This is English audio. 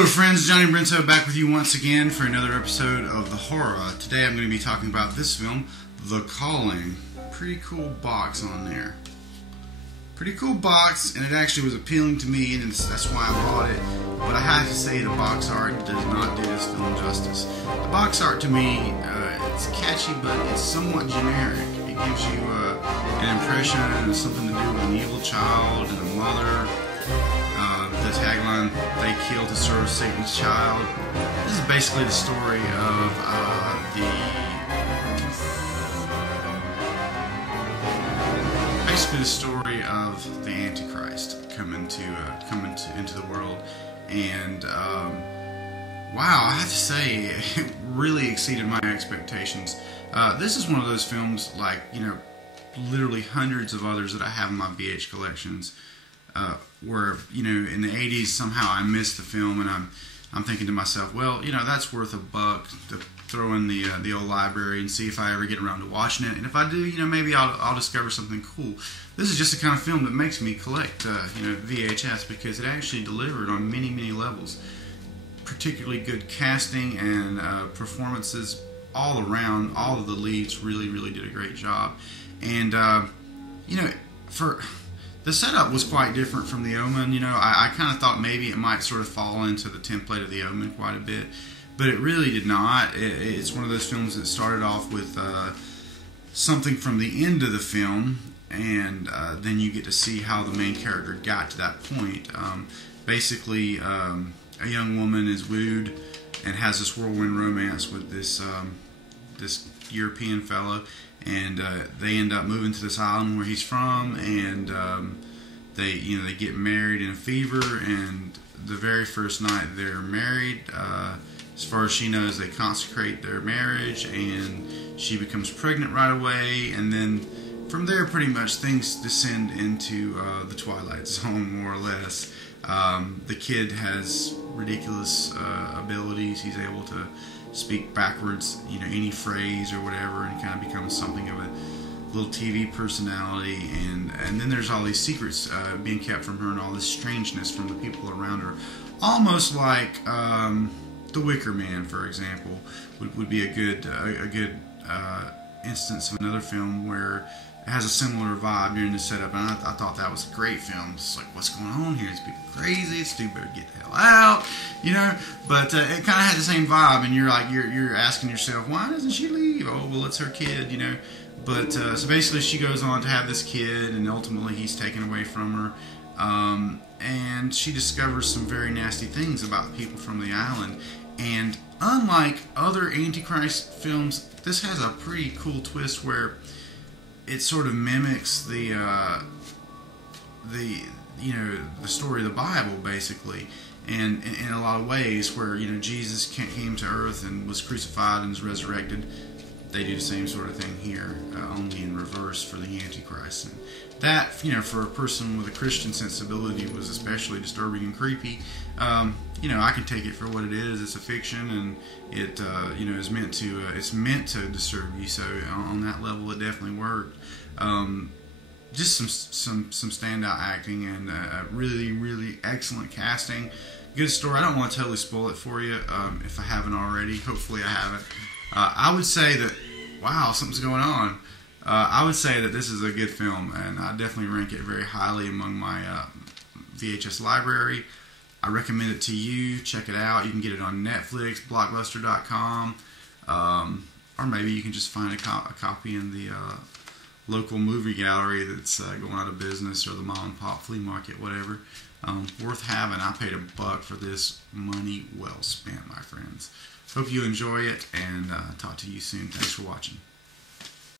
Hello friends, Johnny Brento back with you once again for another episode of The Horror. Today I'm going to be talking about this film, The Calling. Pretty cool box on there. Pretty cool box, and it actually was appealing to me, and that's why I bought it. But I have to say the box art does not do this film justice. The box art to me, it's catchy, but it's somewhat generic. It gives you an impression of something to do with an evil child and a mother. The tagline, "They kill to serve Satan's child." This is basically the story of the Antichrist coming into the world, and wow, I have to say, it really exceeded my expectations. This is one of those films, like, literally hundreds of others that I have in my VH collections. Where, in the 80s somehow I missed the film, and I'm thinking to myself, well, that's worth $1 to throw in the old library and see if I ever get around to watching it. And if I do, maybe I'll discover something cool. This is just the kind of film that makes me collect, VHS, because it actually delivered on many, many levels. Particularly good casting and performances all around. All of the leads really, really did a great job. And, the setup was quite different from The Omen. I kind of thought maybe it might sort of fall into the template of The Omen quite a bit, but it really did not. It's one of those films that started off with something from the end of the film, and then you get to see how the main character got to that point. Basically, a young woman is wooed and has this whirlwind romance with this European fellow. And they end up moving to this island where he's from, and they get married in a fever. And the very first night they're married, as far as she knows, they consecrate their marriage, and she becomes pregnant right away. And then from there, pretty much things descend into the Twilight Zone, more or less. The kid has ridiculous abilities. He's able to speak backwards, any phrase or whatever, and kind of becomes something of a little TV personality. And then there's all these secrets being kept from her, and all this strangeness from the people around her. Almost like The Wicker Man, for example, would be a good instance of another film where it has a similar vibe during the setup, and I thought that was a great film. It's like, what's going on here? These people crazy. It's too bad to get the hell out, But it kind of had the same vibe, and you're asking yourself, why doesn't she leave? Oh, well, it's her kid, But so basically, she goes on to have this kid, and ultimately he's taken away from her, and she discovers some very nasty things about people from the island. And unlike other Antichrist films, this has a pretty cool twist where it sort of mimics the story of the Bible, basically, and in a lot of ways, where Jesus came to earth and was crucified and was resurrected. They do the same sort of thing here, only in reverse for the Antichrist. And that, for a person with a Christian sensibility, was especially disturbing and creepy. I can take it for what it is. It's a fiction, and it, is meant to. It's meant to disturb you. So on that level, it definitely worked. Just some standout acting, and really, really excellent casting. Good story. I don't want to totally spoil it for you if I haven't already. Hopefully, I haven't. I would say that, wow, something's going on. I would say that this is a good film, and I definitely rank it very highly among my VHS library. I recommend it to you. Check it out. You can get it on Netflix, Blockbuster.com, or maybe you can just find a copy in the local movie gallery that's going out of business, or the mom and pop flea market, whatever. Worth having. I paid $1 for this. Money well spent, my friends. Hope you enjoy it, and talk to you soon. Thanks for watching.